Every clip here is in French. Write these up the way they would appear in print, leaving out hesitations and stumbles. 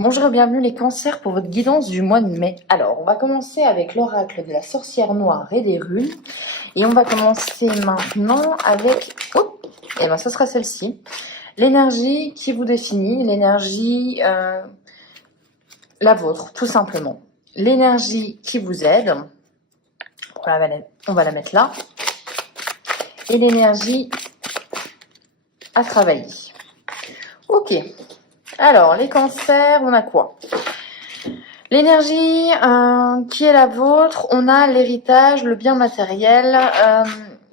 Bonjour et bienvenue les cancers pour votre guidance du mois de mai. Alors, on va commencer avec l'oracle de la sorcière noire et des runes. Et on va commencer maintenant avec... Oh, et ben ça sera celle-ci. L'énergie qui vous définit, l'énergie... la vôtre, tout simplement. L'énergie qui vous aide. On va la mettre là. Et l'énergie à travailler. Ok. Alors, les cancers, on a quoi? L'énergie qui est la vôtre, on a l'héritage, le bien matériel.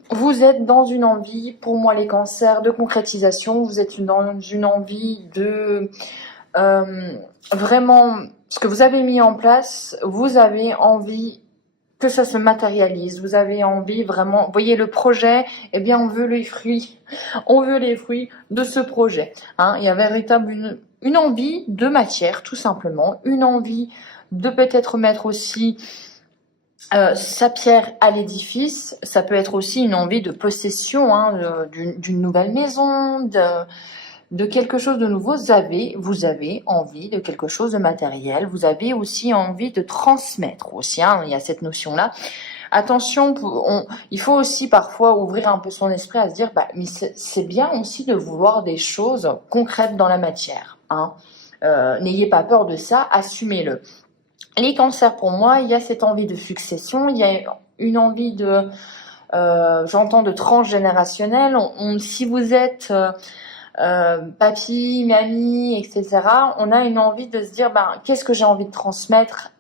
Vous êtes dans une envie, pour moi les cancers, de concrétisation. Vous êtes dans une envie de vraiment ce que vous avez mis en place. Vous avez envie que ça se matérialise. Vous avez envie vraiment, vous voyez le projet, eh bien on veut les fruits. On veut les fruits de ce projet. Il y a véritablement une envie de matière, tout simplement. Une envie de peut-être mettre aussi sa pierre à l'édifice. Ça peut être aussi une envie de possession d'une nouvelle maison, de quelque chose de nouveau. Vous avez envie de quelque chose de matériel. Vous avez aussi envie de transmettre aussi. Il y a cette notion-là. Attention, il faut aussi parfois ouvrir un peu son esprit à se dire, mais c'est bien aussi de vouloir des choses concrètes dans la matière. N'ayez pas peur de ça, assumez-le. Les cancers, pour moi, il y a cette envie de succession, il y a une envie de, j'entends, de transgénérationnel. Si vous êtes papy, mamie, etc., on a une envie de se dire, qu'est-ce que j'ai envie de transmettre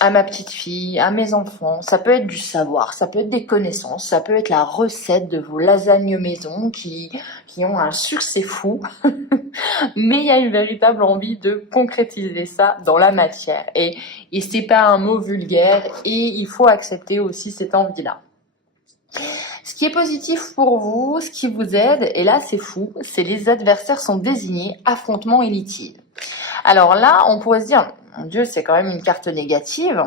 à ma petite fille, à mes enfants. Ça peut être du savoir, ça peut être des connaissances, ça peut être la recette de vos lasagnes maison qui ont un succès fou. Mais il y a une véritable envie de concrétiser ça dans la matière. Et c'est pas un mot vulgaire et il faut accepter aussi cette envie-là. Ce qui est positif pour vous, ce qui vous aide, et là c'est fou, c'est les adversaires sont désignés, affrontement et litige. Alors là, on pourrait se dire, mon Dieu, c'est quand même une carte négative.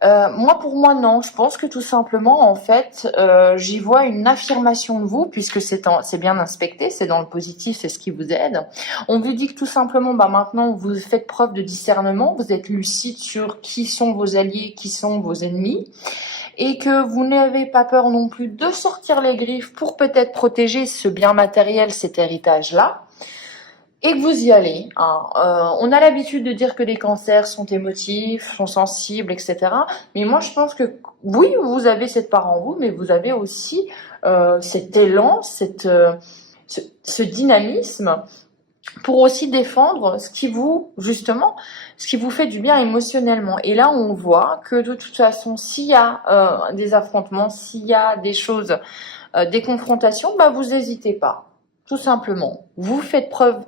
Pour moi, non. Je pense que tout simplement, en fait, j'y vois une affirmation de vous, puisque c'est bien inspecté, c'est dans le positif, c'est ce qui vous aide. On vous dit que tout simplement, maintenant, vous faites preuve de discernement, vous êtes lucide sur qui sont vos alliés, qui sont vos ennemis, et que vous n'avez pas peur non plus de sortir les griffes pour peut-être protéger ce bien matériel, cet héritage-là. Et que vous y allez. On a l'habitude de dire que les cancers sont émotifs, sont sensibles, etc. Mais moi, je pense que oui, vous avez cette part en vous, mais vous avez aussi cet élan, ce dynamisme pour aussi défendre ce qui vous fait du bien émotionnellement. Et là, on voit que de toute façon, s'il y a des affrontements, s'il y a des choses, des confrontations, vous n'hésitez pas. Tout simplement. Vous faites preuve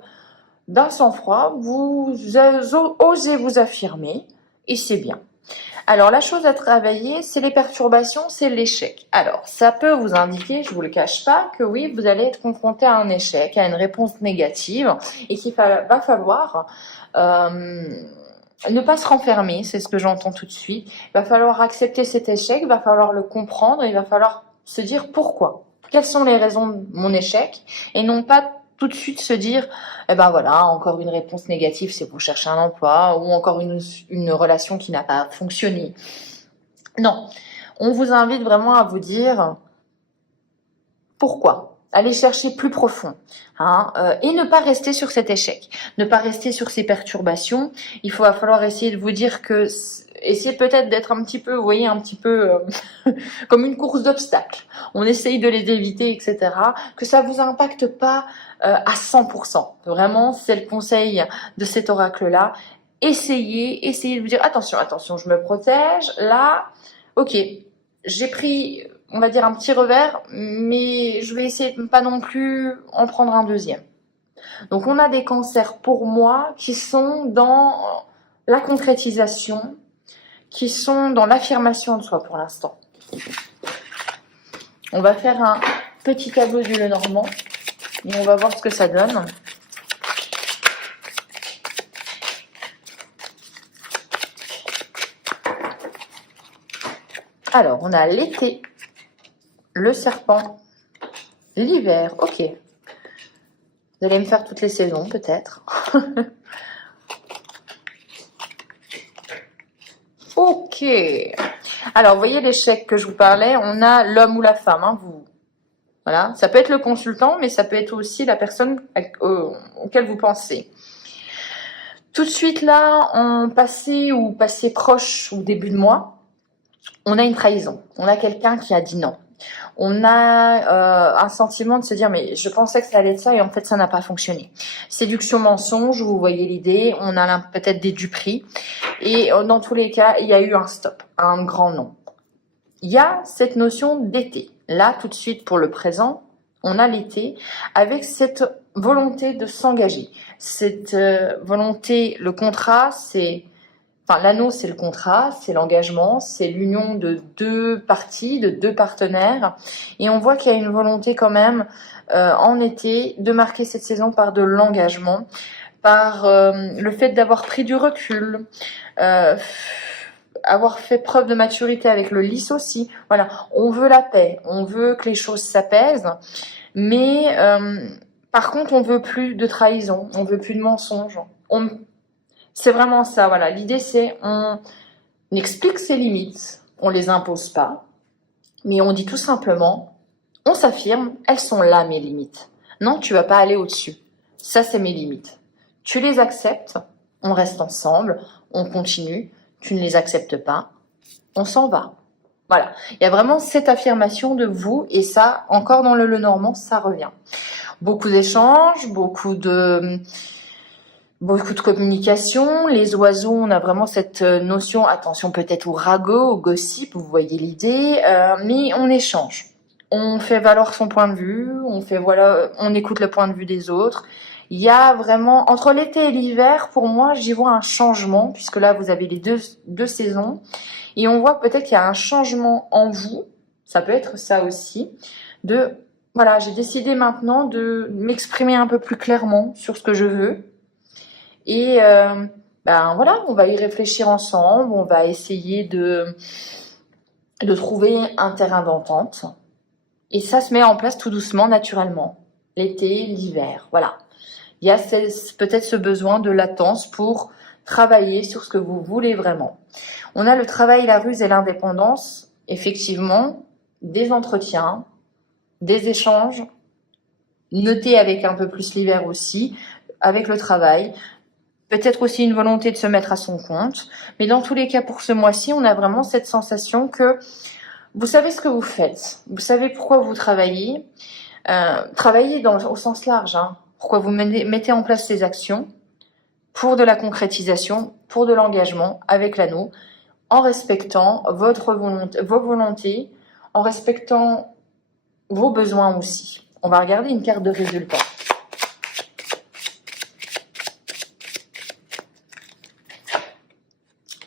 d'un sang-froid, vous osez vous affirmer, et c'est bien. Alors, la chose à travailler, c'est les perturbations, c'est l'échec. Alors, ça peut vous indiquer, je vous le cache pas, que oui, vous allez être confronté à un échec, à une réponse négative, et qu'il va falloir ne pas se renfermer, c'est ce que j'entends tout de suite. Il va falloir accepter cet échec, il va falloir le comprendre, il va falloir se dire pourquoi. Quelles sont les raisons de mon échec, et non pas tout de suite se dire, voilà, encore une réponse négative, c'est pour chercher un emploi, ou encore une relation qui n'a pas fonctionné. Non, on vous invite vraiment à vous dire pourquoi. Allez chercher plus profond, et ne pas rester sur cet échec, ne pas rester sur ces perturbations. Il va falloir essayer de vous dire que essayez peut-être d'être un petit peu, vous voyez, un petit peu comme une course d'obstacles. On essaye de les éviter, etc. Que ça vous impacte pas à 100%. Vraiment, c'est le conseil de cet oracle-là. Essayez de vous dire, attention, je me protège. Là, ok, j'ai pris, on va dire, un petit revers, mais je vais essayer de ne pas non plus en prendre un deuxième. Donc, on a des cancers, pour moi, qui sont dans la concrétisation, qui sont dans l'affirmation de soi pour l'instant. On va faire un petit tableau du Lenormand et on va voir ce que ça donne. Alors, on a l'été, le serpent, l'hiver, ok. Vous allez me faire toutes les saisons, peut-être. Ok. Alors, vous voyez l'échec que je vous parlais, on a l'homme ou la femme, hein, vous. Voilà, ça peut être le consultant, mais ça peut être aussi la personne auquel vous pensez. Tout de suite là, en passé ou passé proche ou début de mois, on a une trahison. On a quelqu'un qui a dit non. On a un sentiment de se dire mais je pensais que ça allait être ça et en fait ça n'a pas fonctionné. Séduction, mensonge, vous voyez l'idée, on a peut-être des duperies et dans tous les cas il y a eu un stop, un grand non. Il y a cette notion d'été. Là tout de suite pour le présent, on a l'été avec cette volonté de s'engager. Cette volonté, le contrat c'est... Enfin, l'anneau, c'est le contrat, c'est l'engagement, c'est l'union de deux parties, de deux partenaires. Et on voit qu'il y a une volonté quand même en été de marquer cette saison par de l'engagement, par le fait d'avoir pris du recul, avoir fait preuve de maturité avec le lys aussi. Voilà, on veut la paix, on veut que les choses s'apaisent, mais par contre, on veut plus de trahison, on veut plus de mensonges. C'est vraiment ça, voilà. L'idée, c'est on explique ses limites, on les impose pas, mais on dit tout simplement, on s'affirme, elles sont là mes limites. Non, tu vas pas aller au-dessus. Ça, c'est mes limites. Tu les acceptes, on reste ensemble, on continue. Tu ne les acceptes pas, on s'en va. Voilà. Il y a vraiment cette affirmation de vous, et ça, encore dans le Lenormand, ça revient. Beaucoup d'échanges, beaucoup de communication. Les oiseaux, on a vraiment cette notion, attention peut-être au ragot, au gossip, vous voyez l'idée, mais on échange. On fait valoir son point de vue, on écoute le point de vue des autres. Il y a vraiment, entre l'été et l'hiver, pour moi, j'y vois un changement, puisque là, vous avez les deux saisons, et on voit peut-être qu'il y a un changement en vous, ça peut être ça aussi, voilà, j'ai décidé maintenant de m'exprimer un peu plus clairement sur ce que je veux, et voilà, on va y réfléchir ensemble, on va essayer de trouver un terrain d'entente. Et ça se met en place tout doucement, naturellement. L'été, l'hiver, voilà. Il y a peut-être ce besoin de latence pour travailler sur ce que vous voulez vraiment. On a le travail, la ruse et l'indépendance. Effectivement, des entretiens, des échanges. Notez avec un peu plus l'hiver aussi, avec le travail. Peut-être aussi une volonté de se mettre à son compte. Mais dans tous les cas, pour ce mois-ci, on a vraiment cette sensation que vous savez ce que vous faites. Vous savez pourquoi vous travaillez. Travaillez au sens large. Hein. Pourquoi vous mettez en place ces actions pour de la concrétisation, pour de l'engagement avec l'anneau, en respectant vos volontés, en respectant vos besoins aussi. On va regarder une carte de résultat.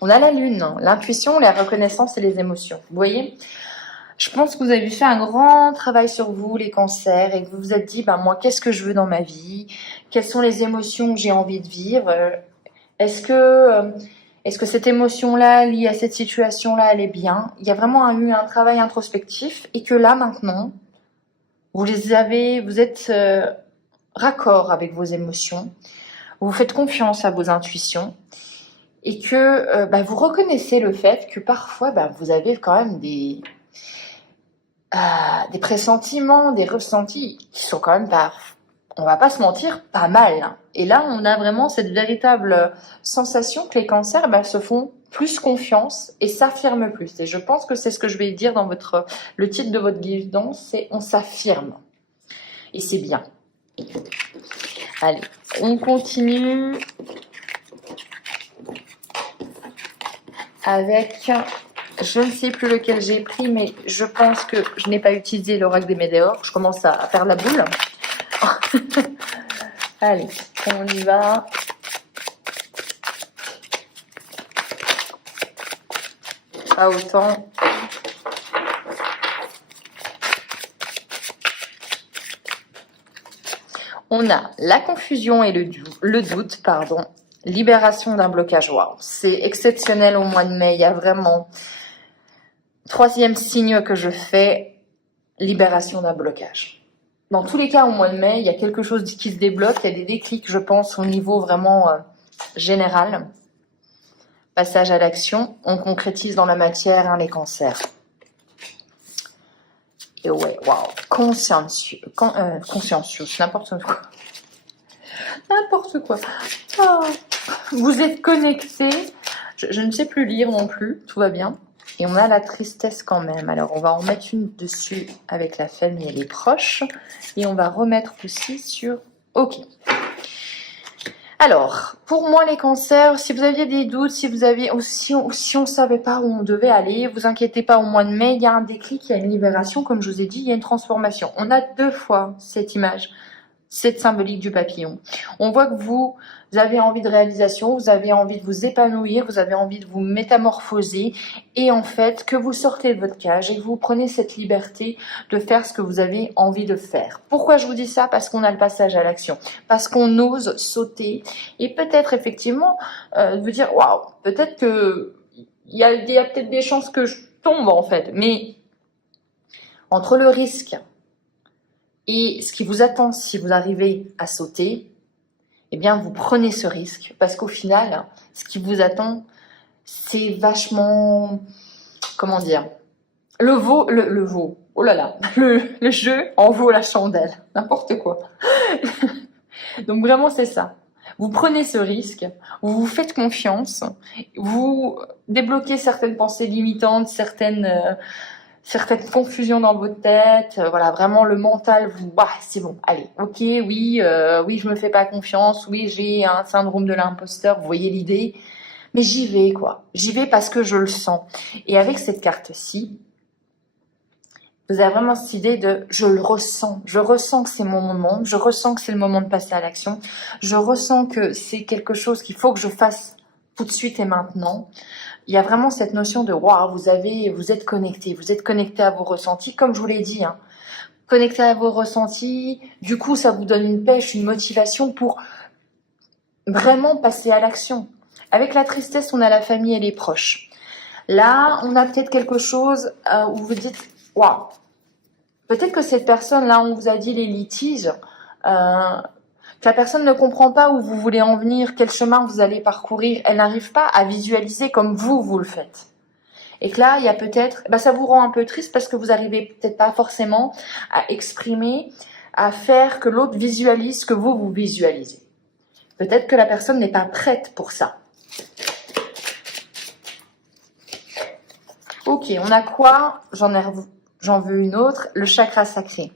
On a la lune, l'intuition, la reconnaissance et les émotions. Vous voyez ? Je pense que vous avez fait un grand travail sur vous, les cancers, et que vous vous êtes dit, moi, qu'est-ce que je veux dans ma vie? Quelles sont les émotions que j'ai envie de vivre? Est-ce que cette émotion-là, liée à cette situation-là, elle est bien? Il y a vraiment eu un travail introspectif, et que là, maintenant, vous êtes raccord avec vos émotions, vous faites confiance à vos intuitions, et que vous reconnaissez le fait que parfois, vous avez quand même des pressentiments, des ressentis qui sont quand même on va pas se mentir, pas mal. Hein. Et là, on a vraiment cette véritable sensation que les cancers se font plus confiance et s'affirment plus. Et je pense que c'est ce que je vais dire dans le titre de votre guidance, c'est on s'affirme. Et c'est bien. Allez, on continue avec, je ne sais plus lequel j'ai pris, mais je pense que je n'ai pas utilisé l'oracle des Météores. Je commence à faire la boule. Allez, on y va. Pas autant. On a la confusion et le doute, pardon. Libération d'un blocage. Wow, c'est exceptionnel au mois de mai. Il y a vraiment 3e signe que je fais, libération d'un blocage. Dans tous les cas, au mois de mai, il y a quelque chose qui se débloque. Il y a des déclics, je pense, au niveau vraiment général. Passage à l'action. On concrétise dans la matière les cancers. Et ouais, waouh. Consciencieux, n'importe quoi. N'importe quoi. Oh. Vous êtes connecté. Je ne sais plus lire non plus. Tout va bien. Et on a la tristesse quand même. Alors, on va en mettre une dessus avec la famille et les proches. Et on va remettre aussi sur OK. Alors, pour moi, les cancers, si vous aviez des doutes, si on ne savait pas où on devait aller, vous inquiétez pas, au mois de mai, il y a un déclic, il y a une libération, comme je vous ai dit, il y a une transformation. On a 2 fois cette image, cette symbolique du papillon. On voit que vous avez envie de réalisation, vous avez envie de vous épanouir, vous avez envie de vous métamorphoser et en fait que vous sortez de votre cage et que vous prenez cette liberté de faire ce que vous avez envie de faire. Pourquoi je vous dis ça? Parce qu'on a le passage à l'action, parce qu'on ose sauter et peut-être effectivement vous dire waouh, peut-être que il y a peut-être des chances que je tombe en fait, mais entre le risque et ce qui vous attend si vous arrivez à sauter, eh bien, vous prenez ce risque. Parce qu'au final, ce qui vous attend, c'est vachement... Comment dire? Le veau... Oh là là. Le jeu en vaut la chandelle. N'importe quoi. Donc vraiment, c'est ça. Vous prenez ce risque, vous vous faites confiance, vous débloquez certaines pensées limitantes, certaines confusions dans votre tête, voilà, vraiment le mental vous, bah, c'est bon, allez, ok, oui, oui, je me fais pas confiance, oui, j'ai un syndrome de l'imposteur, vous voyez l'idée, mais j'y vais, quoi, j'y vais parce que je le sens. Et avec cette carte-ci, vous avez vraiment cette idée de, je le ressens, je ressens que c'est mon moment, je ressens que c'est le moment de passer à l'action, je ressens que c'est quelque chose qu'il faut que je fasse tout de suite et maintenant. Il y a vraiment cette notion de waouh, vous êtes connecté à vos ressentis, comme je vous l'ai dit, hein. Connecté à vos ressentis, du coup ça vous donne une pêche, une motivation pour vraiment passer à l'action. Avec la tristesse, on a la famille et les proches. Là, on a peut-être quelque chose où vous dites waouh, peut-être que cette personne, là, on vous a dit les litiges, que la personne ne comprend pas où vous voulez en venir, quel chemin vous allez parcourir, elle n'arrive pas à visualiser comme vous le faites. Et que là, il y a peut-être, ça vous rend un peu triste parce que vous n'arrivez peut-être pas forcément à exprimer, à faire que l'autre visualise ce que vous visualisez. Peut-être que la personne n'est pas prête pour ça. Ok, on a quoi? J'en veux une autre, le chakra sacré.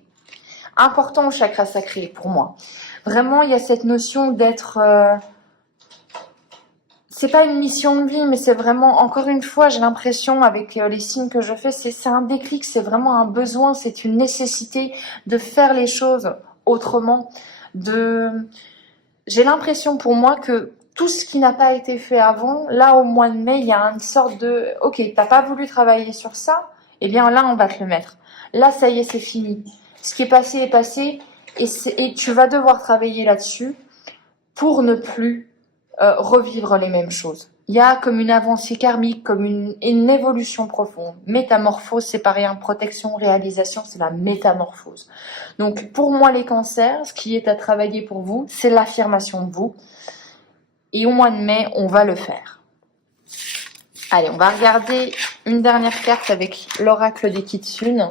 Important le chakra sacré pour moi. Vraiment, il y a cette notion d'être... c'est pas une mission de vie, mais c'est vraiment, encore une fois, j'ai l'impression, avec les signes que je fais, c'est un déclic, c'est vraiment un besoin, c'est une nécessité de faire les choses autrement. J'ai l'impression pour moi que tout ce qui n'a pas été fait avant, là, au mois de mai, il y a une sorte de... Ok, t'as pas voulu travailler sur ça? Eh bien, là, on va te le mettre. Là, ça y est, c'est fini. Ce qui est passé, et tu vas devoir travailler là-dessus pour ne plus revivre les mêmes choses. Il y a comme une avancée karmique, comme une évolution profonde. Métamorphose, c'est pas rien. Protection, réalisation, c'est la métamorphose. Donc, pour moi, les cancers, ce qui est à travailler pour vous, c'est l'affirmation de vous. Et au mois de mai, on va le faire. Allez, on va regarder une dernière carte avec l'oracle des Kitsune.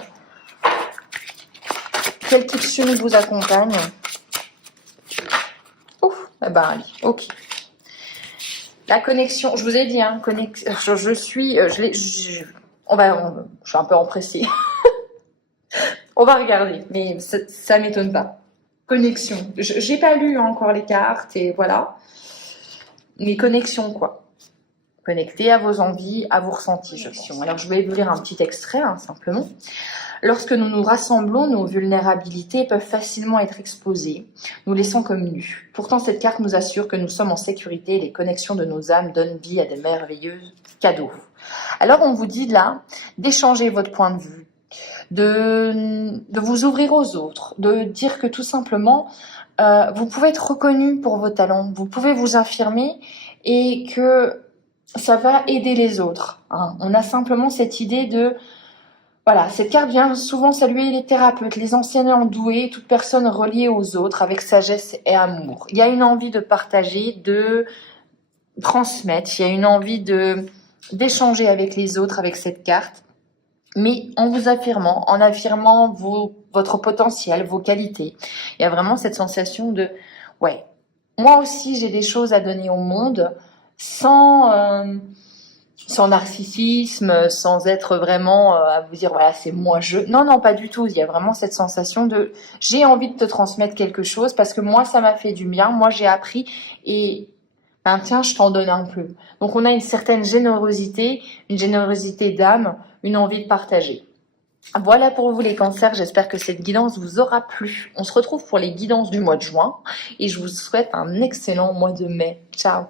Quel Kitsune vous accompagne? Ouf, allez, ok. La connexion, je vous ai dit, hein, je suis un peu empressée. On va regarder, mais ça m'étonne pas. Connexion. J'ai pas lu encore les cartes et voilà. Mais connexion, quoi. Connecté à vos envies, à vos ressentis, je pense. Alors, je vais vous lire un petit extrait, simplement. Lorsque nous nous rassemblons, nos vulnérabilités peuvent facilement être exposées, nous laissant comme nus. Pourtant, cette carte nous assure que nous sommes en sécurité et les connexions de nos âmes donnent vie à des merveilleux cadeaux. Alors, on vous dit là d'échanger votre point de vue, de vous ouvrir aux autres, de dire que tout simplement, vous pouvez être reconnu pour vos talents, vous pouvez vous affirmer et que ça va aider les autres. On a simplement cette idée de Voilà, cette carte vient souvent saluer les thérapeutes, les enseignants doués, toute personne reliée aux autres avec sagesse et amour. Il y a une envie de partager, de transmettre, il y a une envie d'échanger avec les autres avec cette carte, mais en vous affirmant, en affirmant votre potentiel, vos qualités. Il y a vraiment cette sensation de, ouais, moi aussi j'ai des choses à donner au monde sans narcissisme, sans être vraiment à vous dire voilà c'est moi je. Non non pas du tout. Il y a vraiment cette sensation de j'ai envie de te transmettre quelque chose parce que moi ça m'a fait du bien, moi j'ai appris et ben tiens je t'en donne un peu. Donc on a une certaine générosité, une générosité d'âme, une envie de partager. Voilà pour vous les cancers, j'espère que cette guidance vous aura plu. On se retrouve pour les guidances du mois de juin et je vous souhaite un excellent mois de mai. Ciao.